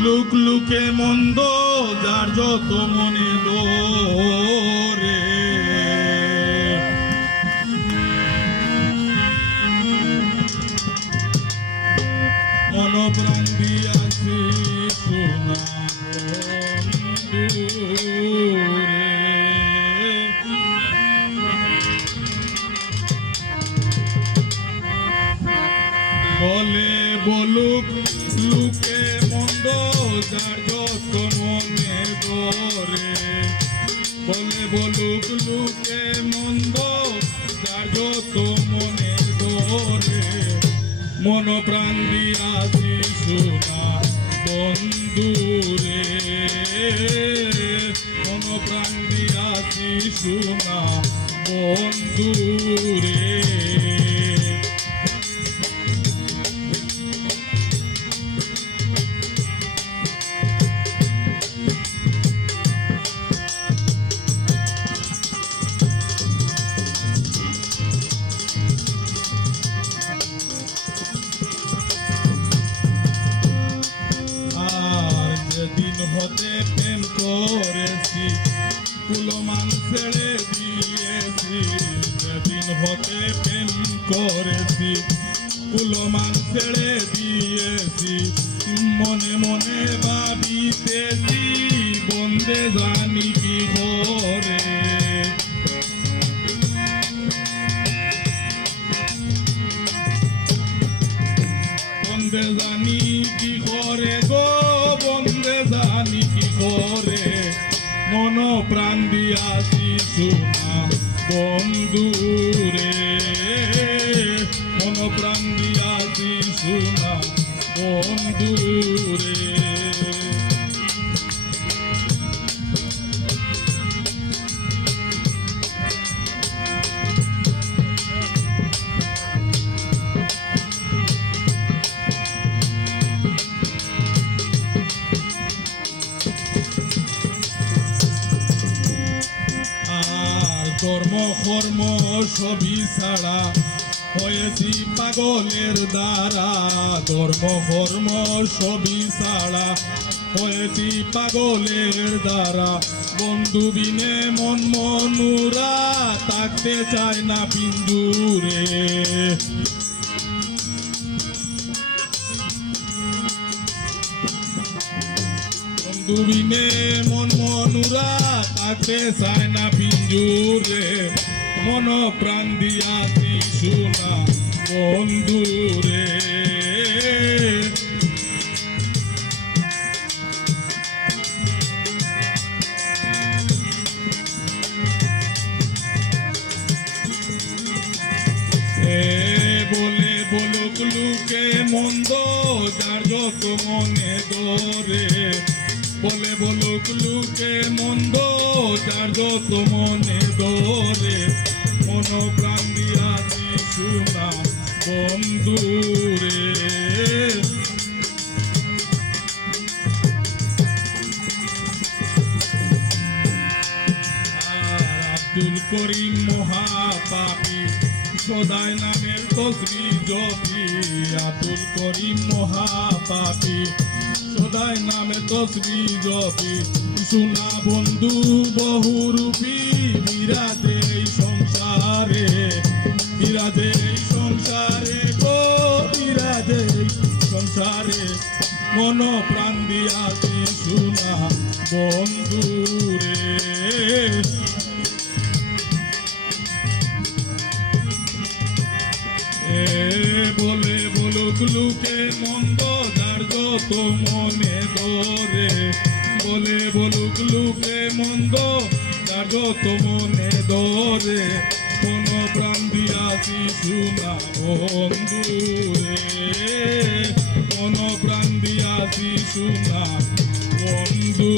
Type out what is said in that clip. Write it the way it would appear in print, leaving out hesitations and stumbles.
বলুক লুকে মন্দ যার যত মনে দোরে, মনপ্রাণ দিয়াছি সোনা বন্ধুরে। বলে বলুক লুকে মন্দ যার যত মনে ধরে, বলে বলুক লুকে মন্দ যার যত মনে ধরে, মন প্রাণ দিয়াছি সোনা বন্ধুরে, মন প্রাণ দিয়াছি সোনা বন্ধুরে। দিন হতে প্রেম করেছি কুলমান ছেড়ে দিয়েছি, যেদিন হতে প্রেম করেছি কুলমান ছেড়ে দিয়েছি, মনে মনে ভাবিতেছি বন্দে জানি কি করে, বন্দে জানি কি করে গো, বন্দে জানি কি করে, মন প্রাণ দিয়াছি সোনা বন্ধুরে, মন প্রাণ দিয়াছি সোনা বন্ধুরে। ধর্ম কর্ম সবই ছাড়া হয়েছি পাগলের দ্বারা, ধর্ম কর্ম সবই ছাড়া হয়েছি পাগলের দ্বারা, বন্ধু বিনে মন মনুরা থাকতে চায় না পিঞ্জুরে, বন্ধু বিনে মন মনুরা থাকতে চায় না পিঞ্জুরে, মন প্রাণ দিয়াছি সোনা বন্ধুরে। বলে বলুক লুকে মন্দ যার যত মনে ধরে, বলে বলুক লুকে মন্দ যার যত মনে ধরে, মন প্রাণ দিয়াছি সোনা বন্ধুরে। আব্দুল করিম মহাপাপী সদাই নামের তসবি জপি, আব্দুল করিম মহাপাপী সদাই নামে তসবি জপি, সোনা বন্ধু বহুরূপী বিরাজে এই সংসারে, বিরাজে এই সংসারে গো, বিরাজে এই সংসারে, মন প্রাণ দিয়াছি সোনা বন্ধুরে। বলে বলুক লুকে মন্দ যার যত মনে ধরে, বলে বলুক লুকে মন্দ যার যত মনে ধরে, কোন প্রাণ দিয়াছি সোনা বন্ধুরে, কোন প্রাণ দিয়াছি সোনা বন্ধু।